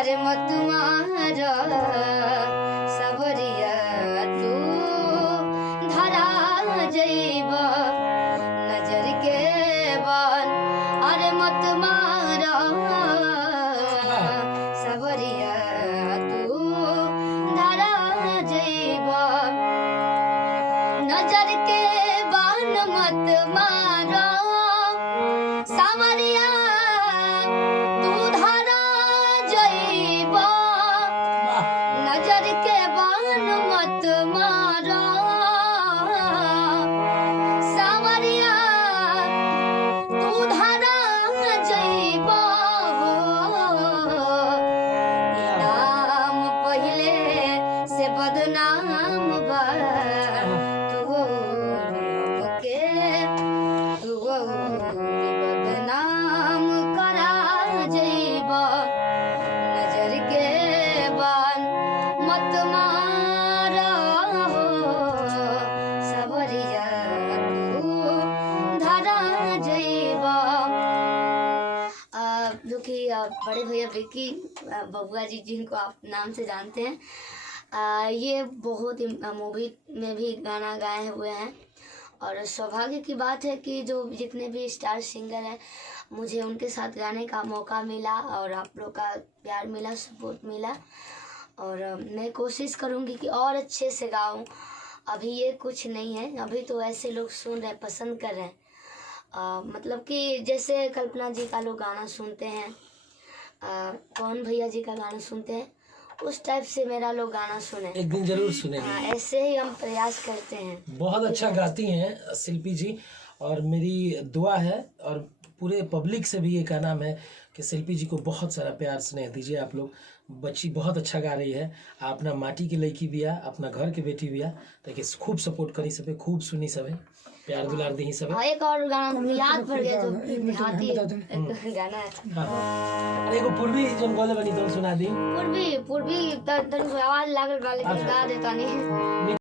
अरे मत मारा सबरिया तू धरा जइबा नजर के बान। अरे मत मारा सबरिया तू धरा जइबा नजर के बान मत मारा सावरिया तू धरा जइबा नजर के बान मत मारा सावरिया तू धरा जइबा नाम पहिले से बदनाम बा तू के तू बदनाम करा जइबा नजर के बान मत मारा सबरिया तू धरा जइबा। जो कि बड़े भैया विक्की बबुआ जी जिनको आप नाम से जानते हैं, ये बहुत ही मूवी में भी गाना गाए हुए हैं। और सौभाग्य की बात है कि जो जितने भी स्टार सिंगर हैं मुझे उनके साथ गाने का मौका मिला और आप लोग का प्यार मिला, सपोर्ट मिला। और मैं कोशिश करूँगी कि और अच्छे से गाऊँ। अभी ये कुछ नहीं है, अभी तो ऐसे लोग सुन रहे, पसंद कर रहे हैं। मतलब कि जैसे कल्पना जी का लोग गाना सुनते हैं, पवन भैया जी का गाना सुनते हैं, उस टाइप से मेरा लोग गाना सुने। एक दिन जरूर सुनेंगे। ऐसे ही हम प्रयास करते हैं। बहुत अच्छा गाती हैं शिल्पी जी, और मेरी दुआ है और पूरे पब्लिक से भी ये कहना है कि शिल्पी जी को बहुत सारा प्यार स्नेह दीजिए आप लोग। बच्ची बहुत अच्छा गा रही है, अपना माटी की लड़की भी है, अपना घर के बेटी भी है, ताकि खूब सपोर्ट करी सबे, खूब सुनी सबे, प्यार दुलार दी सबे। एक और गाना याद पड़ गया जो देहाती गाना है। अरे एगो पूर्वी जोन बोले बनी तो सुना दी। पूर्वी तन आवाज लागल गा, लेकिन गा देता नहीं।